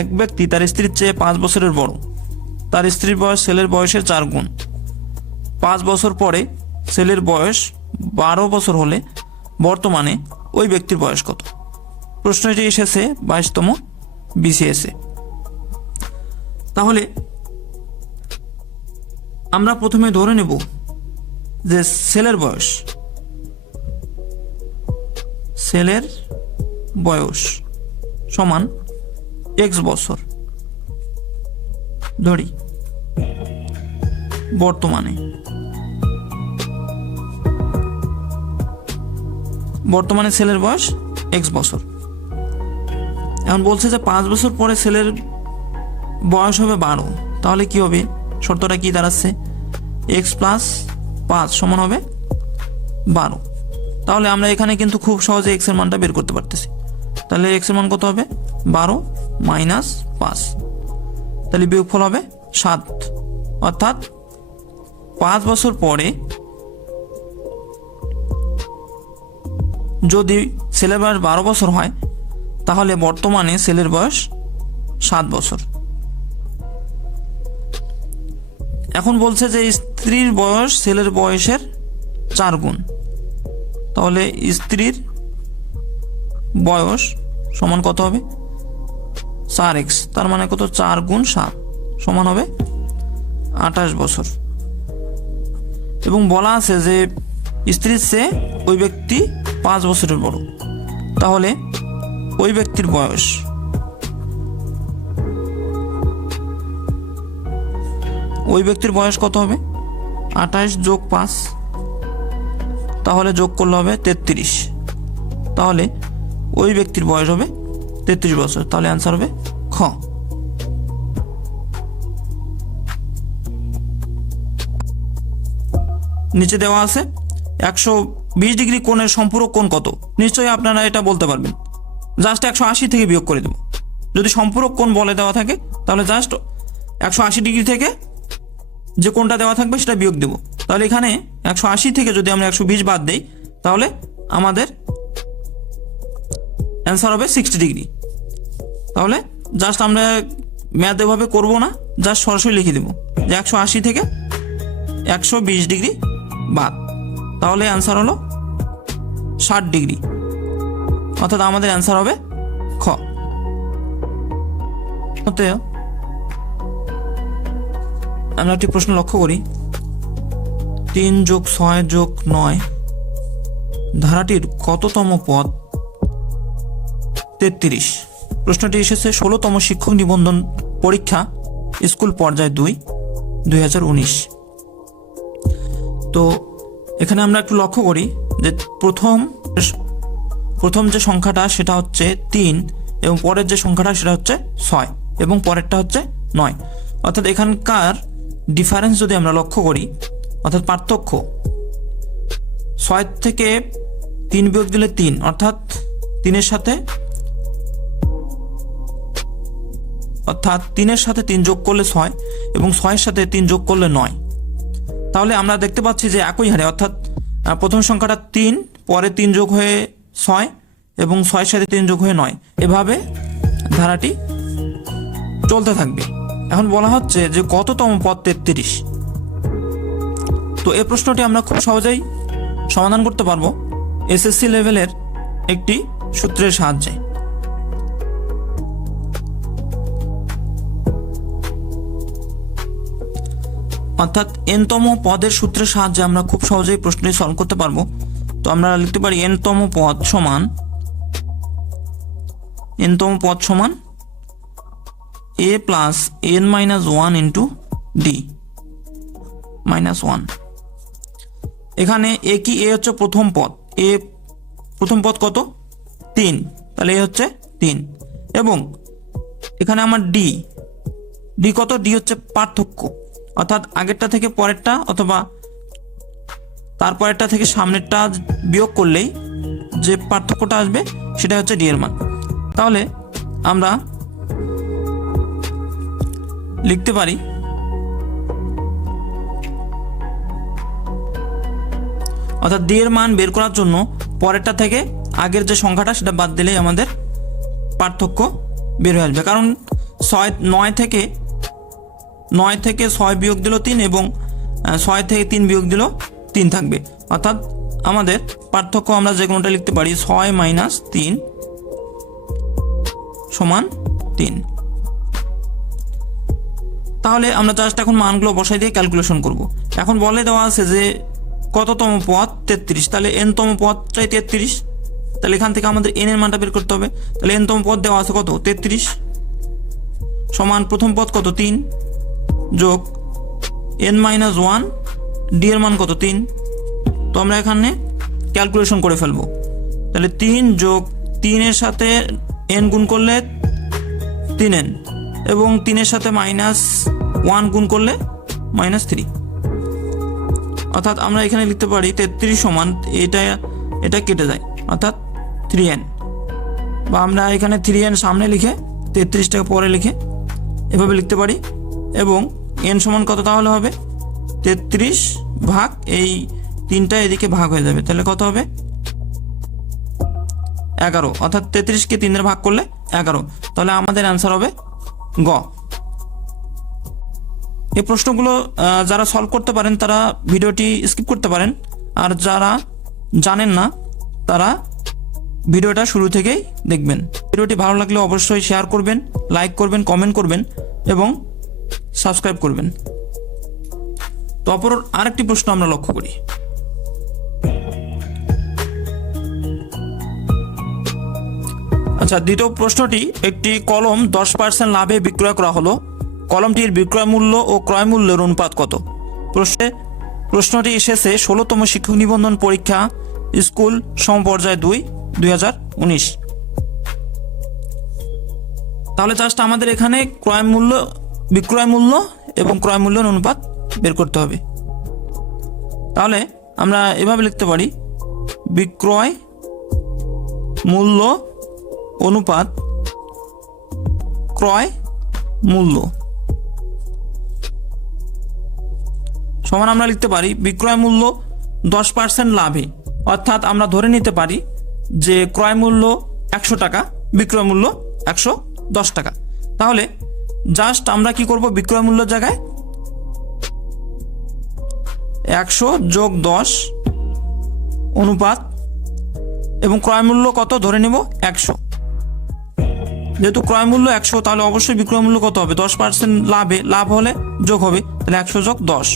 এক ব্যক্তি তার স্ত্রীর চেয়ে 5 বছরের বড়। তার স্ত্রীর বয়স ছেলের বয়সের 4 গুণ। 5 বছর পরে ছেলের বয়স 12 বছর হলে বর্তমানে ওই ব্যক্তির বয়স কত? প্রশ্নটি এসেছে 22তম বিসিএসে। তাহলে আমরা প্রথমে ধরে নেব যে ছেলের বয়স সমান x বছর ধরি বর্তমানে ছেলের বয়স x বছর। এখন বলছে যে 5 বছর পরে ছেলের বয়স হবে 12, তাহলে কি হবে? শর্তটা কি দাঁড়াচ্ছে? x + 5 সমান হবে 12। তাহলে আমরা এখানে কিন্তু খুব সহজে x এর মানটা বের করতে পারতেছি। তাহলে x এর মান কত হবে? 12 - 5, তাহলে বিয়োগফল হবে 7। অর্থাৎ 5 বছর পরে যদি ছেলের বয়স 12 বছর হয়, তাহলে বর্তমানে ছেলের বয়স 7 বছর। এখন বলছে যে স্ত্রীর বয়স ছেলের বয়সের 4 গুণ। তাহলে স্ত্রীর বয়স সমান কত হবে? 4x, তার মানে কত? 4 × 7 সমান হবে 28 বছর। এবং বলা আছে যে স্ত্রীর চেয়ে ওই ব্যক্তি 5 বছরের বড়। তাহলে ওই ব্যক্তির বয়স কত হবে? 28 + 5, তাহলে যোগ করলে হবে 33। তাহলে ওই ব্যক্তির বয়স হবে 33 বছর। তাহলে অ্যান্সার হবে খ। নিচে দেওয়া আছে 120 ডিগ্রি কোণের সম্পূরক কোণ কত? নিশ্চয়ই আপনারা এটা বলতে পারবেন। জাস্ট 180 থেকে বিয়োগ করে দেব। যদি সম্পূরক কোণ বলে দেওয়া থাকে তাহলে জাস্ট 180 ডিগ্রি থেকে যে কোণটা দেওয়া থাকবে সেটা বিয়োগ দেব। তাহলে এখানে 180 থেকে যদি আমরা 120 বাদ দেই, তাহলে আমাদের অ্যান্সার হবে 60 ডিগ্রি। তাহলে জাস্ট আমরা ম্যাথ এভাবে করবো না, জাস্ট সরাসরি লিখে দেব যে 180 থেকে 120 ডিগ্রি বাদ, তাহলে অ্যান্সার হলো 60 ডিগ্রি। অর্থাৎ আমাদের অ্যান্সার হবে খ। আমরা একটি প্রশ্ন লক্ষ্য করি। 3 + 6 + 9 ধারাটির কততম পদ? 33। প্রশ্নটি এসেছে 16তম শিক্ষক নিবন্ধন পরীক্ষা স্কুল পর্যায় 2, 2019। তো এখানে আমরা একটু লক্ষ্য করি যে প্রথম যে সংখ্যাটা সেটা হচ্ছে 3 এবং পরের যে সংখ্যাটা সেটা হচ্ছে 6 এবং পরেরটা হচ্ছে 9। অর্থাৎ এখানকার ডিফারেন্স যদি আমরা লক্ষ্য করি, অর্থাৎ পার্থক্য, 6 থেকে 3 বিয়োগ দিলে 3, অর্থাৎ 3-এর সাথে 3 যোগ করলে 6 এবং 6-এর সাথে 3 যোগ করলে 9। তাহলে আমরা দেখতে পাচ্ছি যে একই হারে, অর্থাৎ প্রথম সংখ্যাটা 3, পরে 3 যোগ হয়ে 6 এবং 6-এর সাথে 3 যোগ হয়ে 9, এভাবে ধারাটি চলতে থাকবে। এখন বলা হচ্ছে যে কততম পদ 33। তো এই প্রশ্নটি আমরা খুব সহজেই সমাধান করতে পারবো এসএসসি লেভেলের একটি সূত্রের সাহায্যে। অর্থাৎ n-তম পদের সূত্রের সাহায্যে আমরা খুব সহজেই প্রশ্নটি সলভ করতে পারবো। তো আমরা লিখতে পারি n-তম পদ সমান a + n - 1 × d - 1। এখানে a কি? a হচ্ছে প্রথম পদ। প্রথম পদ কত? 3, তাহলে a হচ্ছে 3। এবং এখানে আমার d কত? d হচ্ছে পার্থক্য, অর্থাৎ আগেরটা থেকে পরেরটা অথবা তারপরেরটা থেকে সামনেরটা বিয়োগ করলেই যে পার্থক্যটা আসবে সেটা হচ্ছে d এর মান। তাহলে আমরা লিখতে পারি অর্থাৎ d এর মান বের করার জন্য পরেরটা থেকে আগের যে সংখ্যাটা সেটা বাদ দিলেই আমাদের পার্থক্য বের হয়ে আসবে। কারণ 9 থেকে 6 বিয়োগ দিল 3 এবং 6 থেকে 3 বিয়োগ দিল 3 থাকবে। অর্থাৎ আমাদের পার্থক্য আমরা যে কোনোটা লিখতে পারি 6 মাইনাস 3 সমান 3। তাহলে আমরা জাস্ট এখন মানগুলো বসাই দিয়ে ক্যালকুলেশন করব। এখন বলে দেওয়া আছে যে কততম পদ 33, তাহলে n-তম পদ চাই 33, তাহলে এখান থেকে আমাদের n এর মানটা বের করতে হবে। তাহলে n-তম পদ দেওয়া আছে কত 33 সমান প্রথম পদ কত 3 যোগ n-1 d এর মান কত 3। তো আমরা এখানে ক্যালকুলেশন করে ফেলবো। তাহলে 3 যোগ 3 এর সাথে n গুণ করলে 3n এবং 3 এর সাথে -1 গুণ করলে -3, অর্থাৎ আমরা এখানে লিখতে পারি 33 সমান এটা কেটে যায় অর্থাৎ 3n, বা আমরা এখানে 3n সামনে লিখে 33টাকে পরে লিখে এভাবে লিখতে পারি। এবং n সমান কত তাহলে হবে 33 ভাগ এই 3টা এদিকে ভাগ হয়ে যাবে, তাহলে কত হবে 11, অর্থাৎ 33কে 3 দ্বারা ভাগ করলে 11। তাহলে আমাদের অ্যান্সার হবে গ। এই প্রশ্নগুলো যারা সলভ করতে পারেন তারা ভিডিওটি স্কিপ করতে পারেন, আর যারা জানেন না তারা ভিডিওটা শুরু থেকেই দেখবেন। ভিডিওটি ভালো লাগলে অবশ্যই শেয়ার করবেন, লাইক করবেন, কমেন্ট করবেন এবং সাবস্ক্রাইব করবেন। তো অপর আরেকটি প্রশ্ন আমরা লক্ষ্য করি। আচ্ছা, দ্বিতীয় প্রশ্নটি, একটি কলম 10% লাভে বিক্রয় করা হলো, কলমটির বিক্রয় মূল্য ও ক্রয় মূল্যের অনুপাত কত? প্রশ্নটি এসেছে 16তম শিক্ষক নিবন্ধন পরীক্ষা স্কুল সমপর্যায় 2 2019। তাহলে জাস্ট আমাদের এখানে বিক্রয় মূল্য এবং ক্রয় মূল্যের অনুপাত বের করতে হবে। তাহলে আমরা এভাবে লিখতে পারি বিক্রয় মূল্য অনুপাত ক্রয় মূল্য সমান আমরা লিখতে পারি বিক্রয় মূল্য 10% লাভে, অর্থাৎ আমরা ধরে নিতে পারি যে ক্রয় মূল্য 100 টাকা, বিক্রয় মূল্য 110 টাকা। তাহলে জাস্ট আমরা কি করব, বিক্রয় মূল্যের জায়গায় 100 যোগ 10 অনুপাত এবং ক্রয় মূল্য কত ধরে নেব 100। যেহেতু ক্রয় মূল্য 100 তাহলে অবশ্যই বিক্রয় মূল্য কত হবে 10% লাভ হলে যোগ হবে, তাহলে 100 যোগ 10,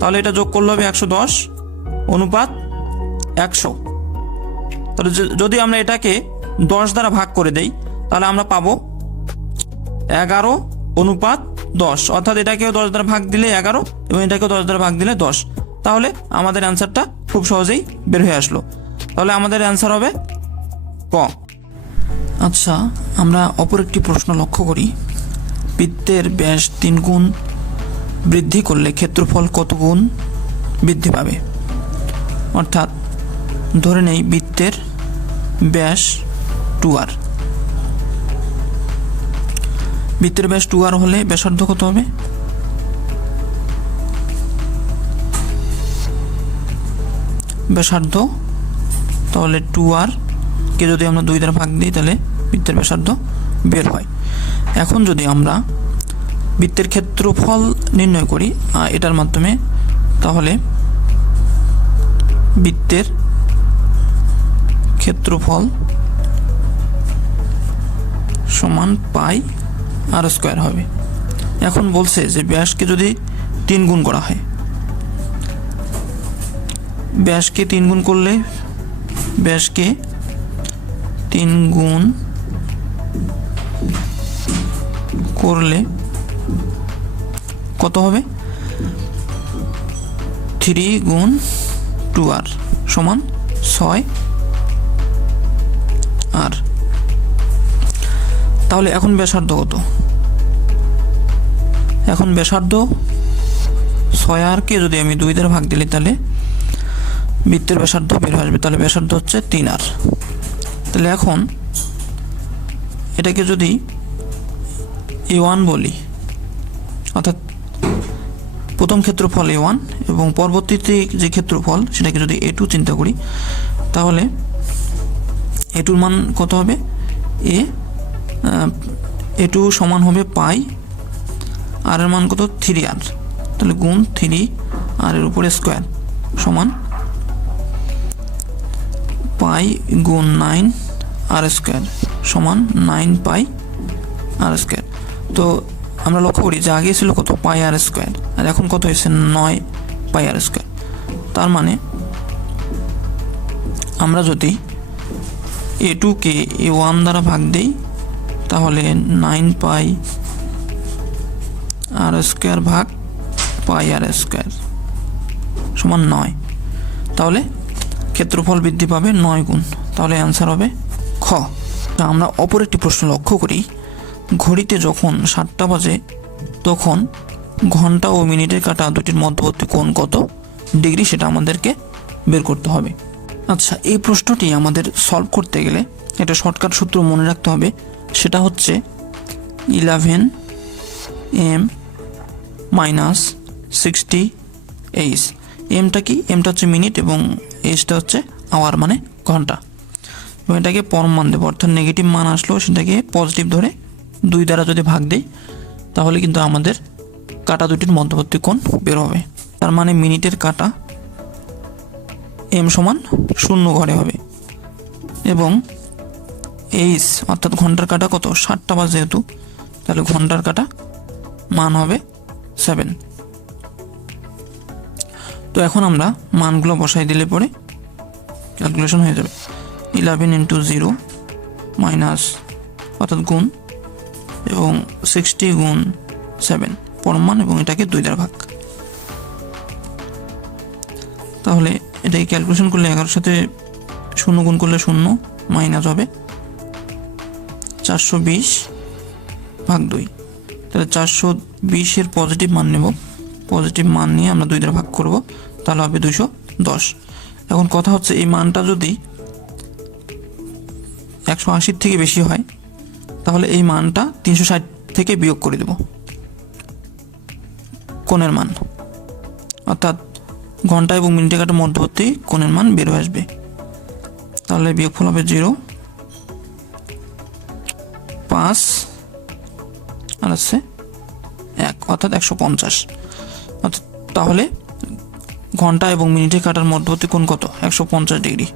তাহলে এটা যোগ করলে হবে 110 অনুপাত 100। তাহলে যদি আমরা এটাকে 10 দ্বারা ভাগ করে দেই তাহলে আমরা পাবো 11 অনুপাত 10, অর্থাৎ এটাকেও 10 দ্বারা ভাগ দিলে 11 এবং এটাকেও 10 দ্বারা ভাগ দিলে 10। তাহলে আমাদের অ্যান্সারটা খুব সহজেই বের হয়ে আসলো। তাহলে আমাদের অ্যান্সার হবে ক। আচ্ছা, আমরা অপর একটি প্রশ্ন লক্ষ্য করি। বৃত্তের ব্যাস 3 গুণ বৃদ্ধি করলে ক্ষেত্রফল কত গুণ বৃদ্ধি পাবে? অর্থাৎ ধরে নেই বৃত্তের ব্যাস 2r, বৃত্তের ব্যাস 2r হলে ব্যাসার্ধ কত হবে? ব্যাসার্ধ তাহলে 2r কে যদি আমরা 2 দ্বারা ভাগ দিই তাহলে বৃত্তের ব্যাসার্ধ বের হয়। এখন যদি আমরা বৃত্তের ক্ষেত্রফল নির্ণয় করি এটার মাধ্যমে, তাহলে বৃত্তের ক্ষেত্রফল সমান পাই আর স্কয়ার হবে। এখন বলছে যে ব্যাসকে যদি 3 গুণ করা হয়, ব্যাসকে 3 গুণ করলে ব্যাসকে 3 গুণ করলে কত হবে? 3 গুণ 2r সমান 6r। তাহলে এখন ব্যাসার্ধ কত? এখন ব্যাসার্ধ 6r কে যদি আমি 2 দ্বারা ভাগ দিই তাহলে বৃত্তের ব্যাসার্ধ বের হয়ে আসবে, তাহলে ব্যাসার্ধ হচ্ছে 3r। তাহলে এখন এটাকে যদি a1 বলি, অর্থাৎ প্রথম ক্ষেত্রফল a1 এবং পরবর্তীতে যে ক্ষেত্রফল সেটাকে যদি a2 চিন্তা করি, তাহলে a2 মান কত হবে? এ2 সমান হবে পাই, আর এর মান কত 3r, তাহলে গুণ 3r এর উপরে স্কোয়ার সমান পাই গুণ 9r স্কোয়ার সমান 9 পাই আর স্কোয়ার। তো আমরা লক্ষ্য করি যে আগে ছিল কত পাই আর স্কোয়ার, আর এখন কত হয়েছে 9 পাই আর স্কোয়ার। তার মানে আমরা যদি এ2কে a1 দ্বারা ভাগ দিই তাহলে 9 পাই আর স্কোয়ার ভাগ পাই আর স্কোয়ার সমান 9, তাহলে ক্ষেত্রফল বৃদ্ধি পাবে 9 গুণ, তাহলে অ্যান্সার হবে খ। আমরা অপর একটি প্রশ্ন লক্ষ্য করি, ঘড়িতে যখন 7টা বাজে তখন ঘন্টা ও মিনিটের কাঁটা দুটির মধ্যবর্তী কোণ কত ডিগ্রি সেটা আমাদেরকে বের করতে হবে। আচ্ছা, এই প্রশ্নটি আমাদের সলভ করতে গেলে একটা শর্টকাট সূত্র মনে রাখতে হবে, সেটা হচ্ছে 11m মাইনাস 60h। এমটা কি, এমটা হচ্ছে মিনিট এবং এইচটা হচ্ছে আওয়ার মানে ঘন্টা, এবং এটাকে পরম মান দেবো, অর্থাৎ নেগেটিভ মান আসলেও সেটাকে পজিটিভ ধরে 2 দ্বারা যদি ভাগ দিই তাহলে কিন্তু আমাদের কাঁটা দুটির মধ্যবর্তী কোণ বের হবে। তার মানে মিনিটের কাঁটা এম সমান 0 ঘরে হবে, এবং এইচ অর্থাৎ ঘন্টার কাঁটা কত 7টা বাজে যেহেতু, তাহলে ঘন্টার কাঁটা মান হবে 7। তো এখন আমরা মানগুলো বসাই দিলে পরে ক্যালকুলেশন হয়ে যাবে। 11 ইন্টু 0 মাইনাস অর্থাৎ গুণ, এবং 60 গুণ 7 পরম মান, এবং এটাকে 2 দ্বারা ভাগ। তাহলে এটাকে ক্যালকুলেশন করলে 11-এর সাথে 0 গুণ করলে 0 মাইনাস হবে 420 ভাগ 2, তাহলে 420-এর পজিটিভ মান নেব, পজিটিভ মান নিয়ে আমরা 2 দ্বারা ভাগ করব, তাহলে হবে 210। এখন কথা হচ্ছে এই মানটা যদি 180 থেকে বেশি হয় তাহলে এই মানটা 360 থেকে বিয়োগ করে দেব কোণের মান, অর্থাৎ ঘন্টা এবং মিনিটের কাঁটার মধ্যবর্তী কোণের মান বের হয়ে আসবে। তাহলে বিয়োগফল হবে 0, 5 আর আছে 1, অর্থাৎ 150। অর্থাৎ তাহলে ঘন্টা এবং মিনিটের কাঁটার মধ্যবর্তী কোণ কত 150 ডিগ্রি।